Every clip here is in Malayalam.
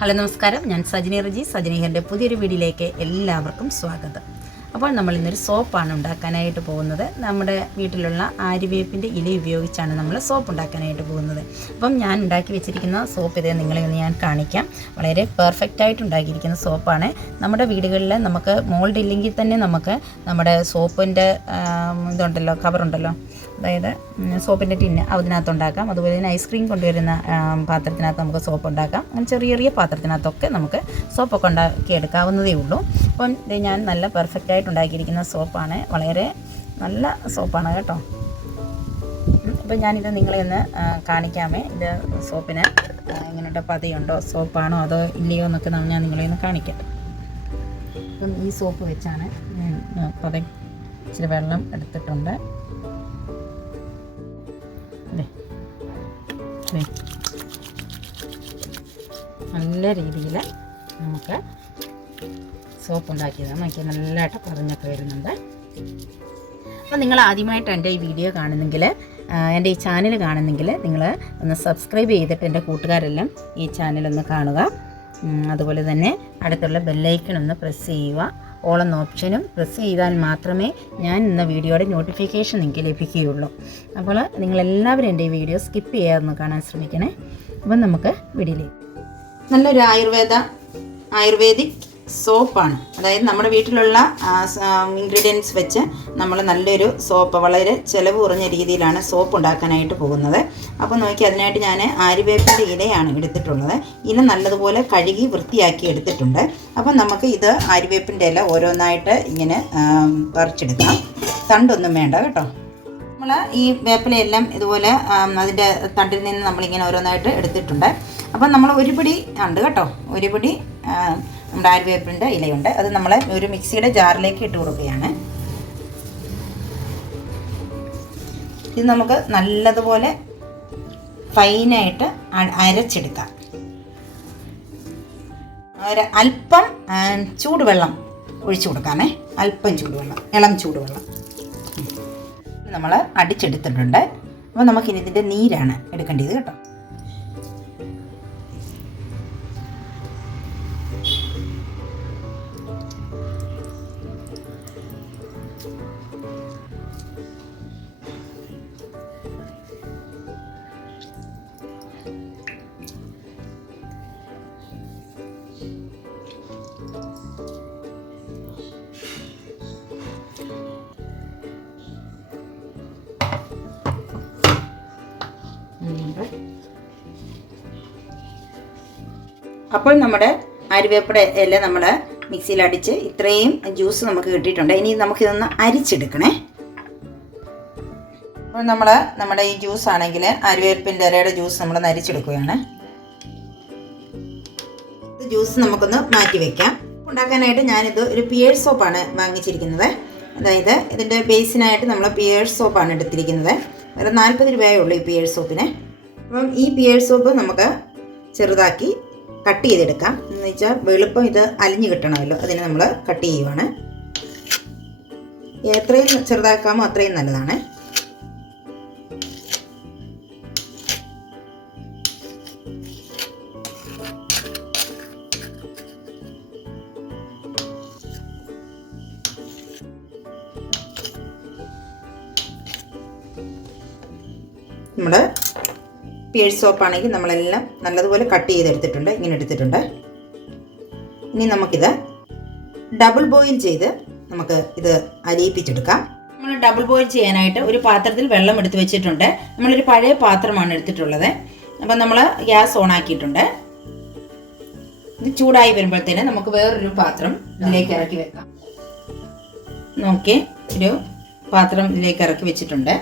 ഹലോ നമസ്കാരം. ഞാൻ സജിനി റജി. സജിനിഹറിന്റെ പുതിയൊരു വീഡിയോയിലേക്ക് എല്ലാവർക്കും സ്വാഗതം. അപ്പോൾ നമ്മൾ ഇന്നൊരു സോപ്പാണ് ഉണ്ടാക്കാനായിട്ട് പോകുന്നത്. നമ്മുടെ വീട്ടിലുള്ള ആര്യവേപ്പിന്റെ ഇല ഉപയോഗിച്ചാണ് നമ്മൾ സോപ്പ് ഉണ്ടാക്കാനായിട്ട് പോകുന്നത്. അപ്പം ഞാൻ ഉണ്ടാക്കി വെച്ചിരിക്കുന്ന സോപ്പ് ഇതേ നിങ്ങളെ ഒന്ന് ഞാൻ കാണിക്കാം. വളരെ പെർഫെക്റ്റ് ആയിട്ട് ഉണ്ടാക്കിയിരിക്കുന്ന സോപ്പാണ്. നമ്മുടെ വീടുകളിൽ നമുക്ക് മോൾഡ് ഇല്ലെങ്കിൽ തന്നെ നമുക്ക് നമ്മുടെ സോപ്പിന്റെ ഇതുണ്ടല്ലോ കവറുണ്ടല്ലോ അതായത് സോപ്പിന്റെ ടിന്ന് അതിനകത്ത് ഉണ്ടാക്കാം. അതുപോലെ തന്നെ ഐസ്ക്രീം കൊണ്ടുവരുന്ന പാത്രത്തിനകത്ത് നമുക്ക് സോപ്പ് ഉണ്ടാക്കാം. അങ്ങനെ ചെറിയ ചെറിയ പാത്രത്തിനകത്തൊക്കെ നമുക്ക് സോപ്പൊക്കെ ഉണ്ടാക്കി എടുക്കാവുന്നതേ ഉള്ളൂ. അപ്പം ഇത് ഞാൻ നല്ല പെർഫെക്റ്റ് ആയിട്ട് ഉണ്ടാക്കിയിരിക്കുന്ന സോപ്പാണ്. വളരെ നല്ല സോപ്പാണ് കേട്ടോ. അപ്പം ഞാനിത് നിങ്ങളെ ഒന്ന് കാണിക്കാമേ. ഇത് സോപ്പിന് ആ, എങ്ങനെയുണ്ട് പതയുണ്ടോ സോപ്പാണോ അതോ ഇല്ലയോ എന്നൊക്കെ ഞാൻ നിങ്ങളെ ഒന്ന് കാണിക്കാം. അപ്പം ഈ സോപ്പ് വെച്ചാണ് പത ഇച്ചിരി വെള്ളം എടുത്തിട്ടുണ്ട്. നല്ല രീതിയിൽ നമുക്ക് സോപ്പ് ഉണ്ടാക്കിയതാണ് എനിക്ക് നല്ലതായിട്ട് പറഞ്ഞൊക്കെ വരുന്നുണ്ട്. അപ്പം നിങ്ങൾ ആദ്യമായിട്ട് എന്റെ ഈ വീഡിയോ കാണുന്നെങ്കിൽ എന്റെ ഈ ചാനൽ കാണുന്നെങ്കിൽ നിങ്ങൾ ഒന്ന് സബ്സ്ക്രൈബ് ചെയ്തിട്ട് എന്റെ കൂട്ടുകാരെല്ലാം ഈ ചാനലൊന്ന് കാണുക. അതുപോലെ തന്നെ അടുത്തുള്ള ബെല്ലൈക്കൺ ഒന്ന് പ്രസ് ചെയ്യുക. ഓൾ എന്ന ഓപ്ഷനും പ്രസ് ചെയ്താൽ മാത്രമേ ഞാൻ ഇന്ന വീഡിയോയുടെ നോട്ടിഫിക്കേഷൻ നിങ്ങൾക്ക് ലഭിക്കുകയുള്ളൂ. അപ്പോൾ നിങ്ങളെല്ലാവരും എന്റെ ഈ വീഡിയോ സ്കിപ്പ് ചെയ്യാതെ കാണാൻ ശ്രമിക്കണേ. അപ്പം നമുക്ക് വീഡിയോയിലേക്ക് നല്ലൊരു ആയുർവേദ ആയുർവേദിക് സോപ്പാണ്. അതായത് നമ്മുടെ വീട്ടിലുള്ള ഇൻഗ്രീഡിയൻസ് വെച്ച് നമ്മൾ നല്ലൊരു സോപ്പ് വളരെ ചിലവ് കുറഞ്ഞ രീതിയിലാണ് സോപ്പ് ഉണ്ടാക്കാനായിട്ട് പോകുന്നത്. അപ്പോൾ നോക്കി അതിനായിട്ട് ഞാൻ ആര്യവേപ്പിന്റെ ഇലയാണ് എടുത്തിട്ടുള്ളത്. ഇല നല്ലതുപോലെ കഴുകി വൃത്തിയാക്കി എടുത്തിട്ടുണ്ട്. അപ്പോൾ നമുക്ക് ഇത് ആര്യവേപ്പിന്റെ ഇല ഓരോന്നായിട്ട് ഇങ്ങനെ പറിച്ചെടുക്കാം. തണ്ടൊന്നും വേണ്ട കേട്ടോ. നമ്മൾ ഈ വേപ്പിലയെല്ലാം ഇതുപോലെ അതിന്റെ തണ്ടിൽ നിന്ന് നമ്മളിങ്ങനെ ഓരോന്നായിട്ട് എടുത്തിട്ടുണ്ട്. അപ്പം നമ്മൾ ഒരു പിടി ഉണ്ട് കേട്ടോ. ഒരു പിടി നമ്മുടെ ആര്യവേപ്പിന്റെ ഇലയുണ്ട്. അത് നമ്മൾ ഒരു മിക്സിയുടെ ജാറിലേക്ക് ഇട്ട് കൊടുക്കുകയാണ്. ഇത് നമുക്ക് നല്ലതുപോലെ ഫൈനായിട്ട് അരച്ചെടുക്കാം. ഒരു അല്പം ചൂടുവെള്ളം ഒഴിച്ചു കൊടുക്കാമേ. അല്പം ചൂടുവെള്ളം ഇളം ചൂടുവെള്ളം. നമ്മൾ അടിച്ചെടുത്തിട്ടുണ്ട്. അപ്പോൾ നമുക്കിനി ഇതിന്റെ നീരാണ് എടുക്കേണ്ടത് കേട്ടോ. ഉണ്ട്. അപ്പോൾ നമ്മുടെ അരിവേപ്പയുടെ ഇല നമ്മൾ മിക്സിയിൽ അടിച്ച് ഇത്രയും ജ്യൂസ് നമുക്ക് കിട്ടിയിട്ടുണ്ട്. ഇനി നമുക്കിതൊന്ന് അരിച്ചെടുക്കണേ. അപ്പോൾ നമ്മൾ നമ്മുടെ ഈ ജ്യൂസ് ആണെങ്കിൽ അരിവേപ്പിന്റെ ഇലയുടെ ജ്യൂസ് നമ്മൾ അരിച്ചെടുക്കുകയാണ്. ജ്യൂസ് നമുക്കൊന്ന് മാറ്റി വെക്കാം. ഉണ്ടാക്കാനായിട്ട് ഞാനിത് ഒരു പിയേഴ്സ് സോപ്പാണ് വാങ്ങിച്ചിരിക്കുന്നത്. അതായത് ഇതിന്റെ ബേസിനായിട്ട് നമ്മൾ പിയേഴ്സ് സോപ്പാണ് എടുത്തിരിക്കുന്നത്. ഒരു നാൽപ്പത് രൂപയേ ഉള്ളൂ ഈ പിയേഴ്സ് സോപ്പിന് അപ്പം ഈ പിയേഴ്സ് സോപ്പ് നമുക്ക് ചെറുതാക്കി കട്ട് ചെയ്തെടുക്കാം. എന്ന് വെച്ചാൽ വെളുപ്പം ഇത് അലിഞ്ഞു കിട്ടണമല്ലോ. അതിന് നമ്മൾ കട്ട് ചെയ്യുവാണ്. എത്രയും ചെറുതാക്കാമോ അത്രയും നല്ലതാണ്. പിയേഴ്സ് സോപ്പാണെങ്കിൽ നമ്മളെല്ലാം നല്ലതുപോലെ കട്ട് ചെയ്തെടുത്തിട്ടുണ്ട് ഇങ്ങനെ എടുത്തിട്ടുണ്ട്. ഇനി നമുക്കിത് ഡബിൾ ബോയിൽ ചെയ്ത് നമുക്ക് ഇത് അലിയിപ്പിച്ചെടുക്കാം നമ്മൾ ഡബിൾ ബോയിൽ ചെയ്യാനായിട്ട് ഒരു പാത്രത്തിൽ വെള്ളം എടുത്ത് വെച്ചിട്ടുണ്ട്. നമ്മളൊരു പഴയ പാത്രമാണ് എടുത്തിട്ടുള്ളത്. അപ്പം നമ്മൾ ഗ്യാസ് ഓൺ ആക്കിയിട്ടുണ്ട്. ഇത് ചൂടായി വരുമ്പോഴത്തേന് നമുക്ക് വേറൊരു പാത്രം ഇതിലേക്ക് ഇറക്കി വെക്കാം. നോക്കി ഒരു പാത്രം ഇതിലേക്ക് ഇറക്കി വെച്ചിട്ടുണ്ട്.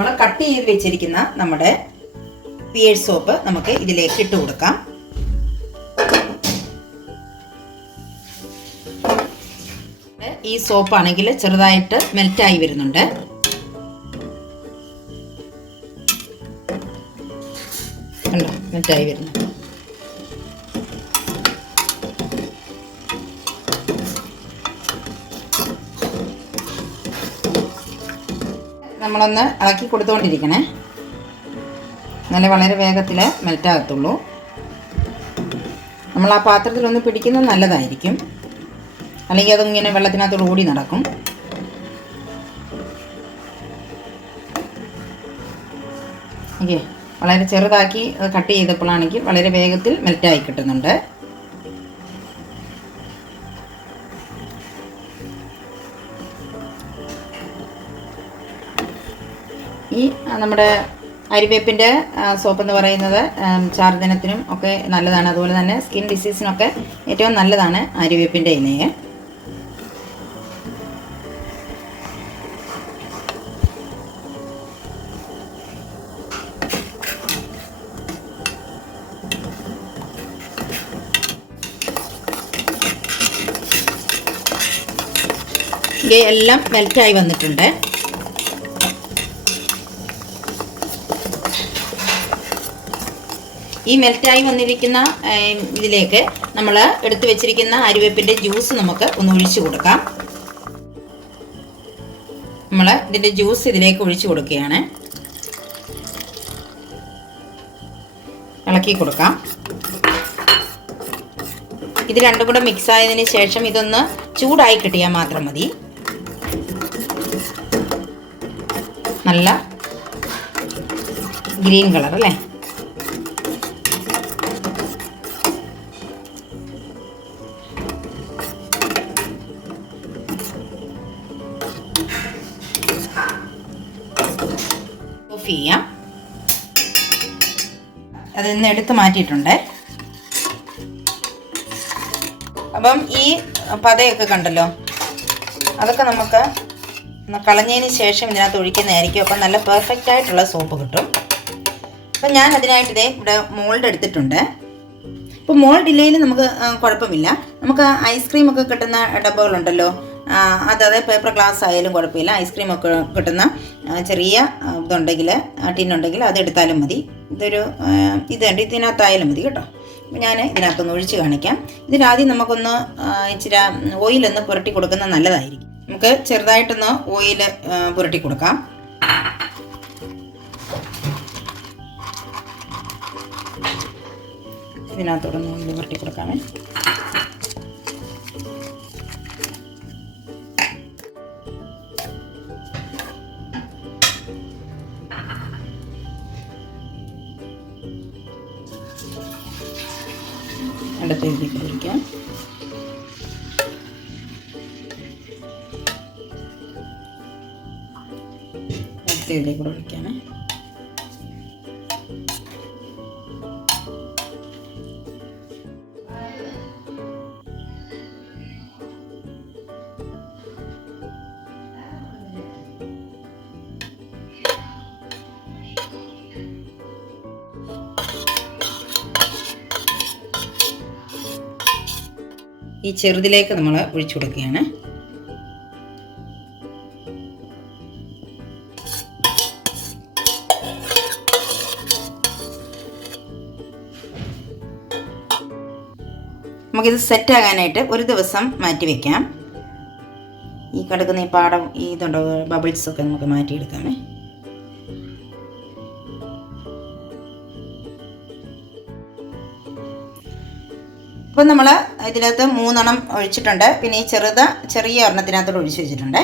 നമ്മൾ കട്ട് ചെയ്ത് വെച്ചിരിക്കുന്ന നമ്മുടെ പിയേഴ്സ് സോപ്പ് നമുക്ക് ഇതിലേക്ക് ഇട്ട് കൊടുക്കാം. ഈ സോപ്പ് ആണെങ്കിൽ ചെറുതായിട്ട് മെൽറ്റായി വരുന്നുണ്ട്. കണ്ടോ? മെൽറ്റായി വരുന്നു. നമ്മളൊന്ന് ഇളക്കി കൊടുത്തുകൊണ്ടിരിക്കണേ. നല്ല വളരെ വേഗത്തിൽ മെൽറ്റാകത്തുള്ളൂ നമ്മൾ ആ പാത്രത്തിലൊന്ന് പിടിക്കുന്നത് നല്ലതായിരിക്കും. അല്ലെങ്കിൽ അതിങ്ങനെ വെള്ളത്തിനകത്തോട് ഓടി നടക്കും. ഓക്കെ. വളരെ ചെറുതാക്കി കട്ട് ചെയ്തപ്പോഴാണെങ്കിൽ വളരെ വേഗത്തിൽ മെൽറ്റായി കിട്ടുന്നുണ്ട്. ഈ നമ്മുടെ അരിവേപ്പിന്റെ സോപ്പ് എന്ന് പറയുന്നത് ആം, ചാർജനത്തിനും ഒക്കെ നല്ലതാണ്. അതുപോലെ തന്നെ സ്കിൻ ഡിസീസിനൊക്കെ ഏറ്റവും നല്ലതാണ് അരിവേപ്പിന്റെ ഇനയെ എല്ലാം മെൽറ്റായി വന്നിട്ടുണ്ട്. ഈ മെൽറ്റായി വന്നിരിക്കുന്ന ഇതിലേക്ക് നമ്മൾ എടുത്തു വെച്ചിരിക്കുന്ന അരിവേപ്പിന്റെ ജ്യൂസ് നമുക്ക് ഒന്ന് ഒഴിച്ചു കൊടുക്കാം. നമ്മൾ ഇതിന്റെ ജ്യൂസ് ഇതിലേക്ക് ഒഴിച്ചു കൊടുക്കുകയാണ്. ഇളക്കി കൊടുക്കാം. ഇത് രണ്ടും കൂടെ മിക്സ് ആയതിന് ശേഷം ഇതൊന്ന് ചൂടായി കിട്ടിയാൽ മാത്രം മതി. നല്ല ഗ്രീൻ കളർ അല്ലേ? നിന്ന് എടുത്ത് മാറ്റിയിട്ടുണ്ട്. അപ്പം ഈ പതയൊക്കെ കണ്ടല്ലോ? അതൊക്കെ നമുക്ക് കളഞ്ഞതിന് ശേഷം ഇതിനകത്ത് ഒഴിക്കുന്നതായിരിക്കും. അപ്പം നല്ല പെർഫെക്റ്റ് ആയിട്ടുള്ള സോപ്പ് കിട്ടും. അപ്പം ഞാൻ അതിനായിട്ട് ഇതേ ഇവിടെ മോൾഡ് എടുത്തിട്ടുണ്ട്. ഇപ്പോൾ മോൾഡ് ഇല്ലെങ്കിൽ നമുക്ക് കുഴപ്പമില്ല. നമുക്ക് ഐസ്ക്രീം ഒക്കെ കിട്ടുന്ന ഡബ്ബകളുണ്ടല്ലോ. അതായത് പേപ്പർ ഗ്ലാസ് ആയാലും കുഴപ്പമില്ല. ഐസ്ക്രീം ഒക്കെ കിട്ടുന്ന ചെറിയ ഇതുണ്ടെങ്കിൽ ടിന്നുണ്ടെങ്കിൽ അത് എടുത്താലും മതി. ഇതൊരു ഇത് കണ്ട് ഇതിനകത്തായാലും മതി കേട്ടോ. അപ്പോൾ ഞാൻ ഇതിനകത്തൊന്ന് ഒഴിച്ച് കാണിക്കാം. ഇതിലാദ്യം നമുക്കൊന്ന് ഇച്ചിരി ഓയിലൊന്ന് പുരട്ടി കൊടുക്കുന്നത് നല്ലതായിരിക്കും. നമുക്ക് ചെറുതായിട്ടൊന്ന് ഓയിൽ പുരട്ടി കൊടുക്കാം. ഇതിനകത്തോടൊന്ന് ഓയിൽ പുരട്ടി കൊടുക്കാമേ. ഇതിലേക്ക് കൂടെ ഒഴിക്കാനേ ഈ ചെറുതിലേക്ക് നമ്മൾ ഒഴിച്ചു കൊടുക്കുകയാണ്. നമുക്കിത് സെറ്റ് ആകാനായിട്ട് ഒരു ദിവസം മാറ്റി വെക്കാം. ഈ കിടക്കുന്ന ഈ പാടം ഈ ഇതുണ്ടോ ബബിൾസ് ഒക്കെ നമുക്ക് മാറ്റിയെടുക്കാമേ. ഇപ്പം നമ്മൾ ഇതിനകത്ത് മൂന്നെണ്ണം ഒഴിച്ചിട്ടുണ്ട്. പിന്നെ ഈ ചെറുത ചെറിയ ഒരെണ്ണത്തിനകത്തോട് ഒഴിച്ച് വെച്ചിട്ടുണ്ട്.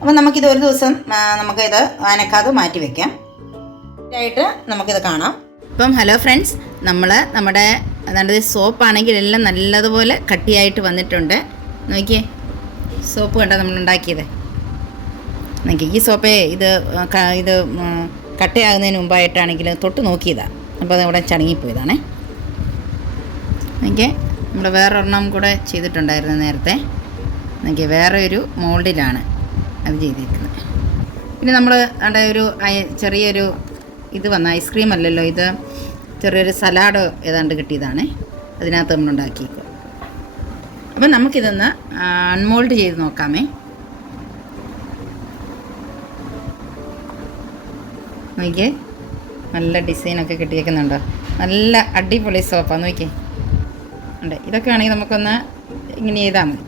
അപ്പം നമുക്കിത് ഒരു ദിവസം നമുക്കിത് അനക്കാതെ മാറ്റി വെക്കാം. ആയിട്ട് നമുക്കിത് കാണാം. ഇപ്പം ഹലോ ഫ്രണ്ട്സ് നമ്മൾ നമ്മുടെ അതാണ്ട് സോപ്പാണെങ്കിൽ എല്ലാം നല്ലതുപോലെ കട്ടിയായിട്ട് വന്നിട്ടുണ്ട്. നോക്കിയേ സോപ്പ് കണ്ടോ നമ്മൾ ഉണ്ടാക്കിയത്? നോക്കി ഈ സോപ്പേ ഇത് ഇത് കട്ടയാകുന്നതിന് മുമ്പായിട്ടാണെങ്കിൽ തൊട്ട് നോക്കിയതാണ് അപ്പോൾ അതവിടെ ചടങ്ങിപ്പോയതാണേ നോക്കിയേ നമ്മൾ വേറൊരെണ്ണം കൂടെ ചെയ്തിട്ടുണ്ടായിരുന്നു നേരത്തെ. നോക്കിയേ വേറെ ഒരു മോൾഡിലാണ് അത് ചെയ്തിരിക്കുന്നത്. പിന്നെ നമ്മൾ അവിടെ ഒരു ചെറിയൊരു ഇത് വന്ന ഐസ്ക്രീം അല്ലല്ലോ ഇത്. ചെറിയൊരു സലാഡ് ഏതാണ്ട് കിട്ടിയതാണ്. അതിനകത്ത് നമ്മൾ ഉണ്ടാക്കിയേക്കും അപ്പം നമുക്കിതൊന്ന് അൺമോൾഡ് ചെയ്ത് നോക്കാമേ. നോക്കിയേ. നല്ല ഡിസൈനൊക്കെ കിട്ടിയേക്കുന്നുണ്ടോ? നല്ല അടിപൊളി സോപ്പാണ് നോക്കിയേ. ഉണ്ട്. ഇതൊക്കെ ആണെങ്കിൽ നമുക്കൊന്ന് ഇങ്ങനെ ചെയ്താൽ മതി.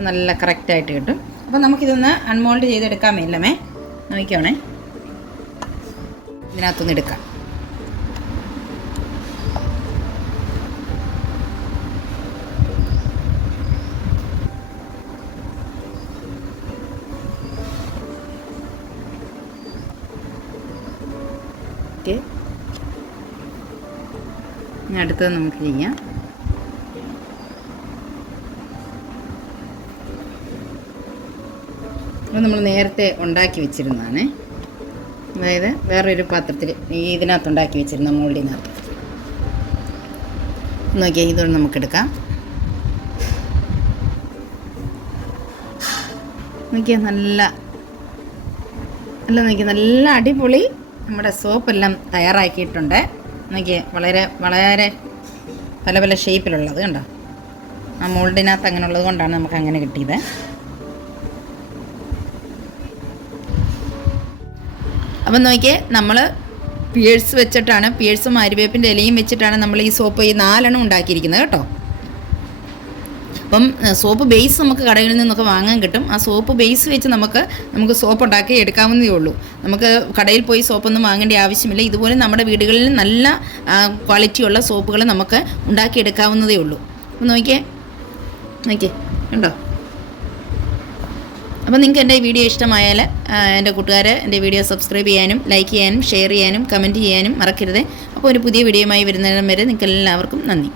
നല്ല കറക്റ്റായിട്ട് കിട്ടും. അപ്പോൾ നമുക്കിതൊന്ന് അൺമോൾഡ് ചെയ്തെടുക്കാമേ ഇല്ലമേ? നോക്കിയോണേ ഇതിനകത്തൊന്ന് എടുക്കാം. ഇനി അടുത്തത് നമുക്ക് ചെയ്യാം. അത് നമ്മൾ നേരത്തെ ഉണ്ടാക്കി വെച്ചിരുന്നതാണ്. അതായത് വേറൊരു പാത്രത്തിൽ ഈ ഇതിനകത്ത് ഉണ്ടാക്കി വെച്ചിരുന്ന മോൾഡിനകത്ത്. നോക്കിയാൽ ഇതോടെ നമുക്കെടുക്കാം. നോക്കിയാൽ നല്ല നല്ല നോക്കിയാൽ നല്ല അടിപൊളി നമ്മുടെ സോപ്പെല്ലാം തയ്യാറാക്കിയിട്ടുണ്ട്. എനിക്ക് വളരെ വളരെ പല പല ഷേപ്പിലുള്ളത് കണ്ടോ? ആ മോൾഡിനകത്ത് അങ്ങനെ ഉള്ളത് കൊണ്ടാണ് നമുക്ക് അങ്ങനെ കിട്ടിയത്. അപ്പം നോക്കിയേ നമ്മൾ പിയേഴ്സ് വെച്ചിട്ടാണ് പിയേഴ്സും അരുവേപ്പിന്റെ ഇലയും വെച്ചിട്ടാണ് നമ്മൾ ഈ സോപ്പ് ഈ നാലെണ്ണം ഉണ്ടാക്കിയിരിക്കുന്നത് കേട്ടോ. അപ്പം സോപ്പ് ബേസ് നമുക്ക് കടകളിൽ നിന്നൊക്കെ വാങ്ങാൻ കിട്ടും. ആ സോപ്പ് ബേസ് വെച്ച് നമുക്ക് നമുക്ക് സോപ്പ് ഉണ്ടാക്കി എടുക്കാവുന്നതേ ഉള്ളൂ. നമുക്ക് കടയിൽ പോയി സോപ്പൊന്നും വാങ്ങേണ്ട ആവശ്യമില്ല. ഇതുപോലെ നമ്മുടെ വീടുകളിൽ നല്ല ക്വാളിറ്റിയുള്ള സോപ്പുകൾ നമുക്ക് ഉണ്ടാക്കിയെടുക്കാവുന്നതേ ഉള്ളൂ. അപ്പം നോക്കിയേ. നോക്കിയേ. ഉണ്ടോ അപ്പോൾ നിങ്ങൾക്ക് എന്റെ വീഡിയോ ഇഷ്ടമായാൽ എന്റെ കൂട്ടുകാരെ എന്റെ വീഡിയോ സബ്സ്ക്രൈബ് ചെയ്യാനും ലൈക്ക് ചെയ്യാനും ഷെയർ ചെയ്യാനും കമന്റ് ചെയ്യാനും മറക്കരുത്. അപ്പോൾ ഒരു പുതിയ വീഡിയോയുമായി വരുന്നതിനും വരെ നിങ്ങൾക്ക് എല്ലാവർക്കും നന്ദി.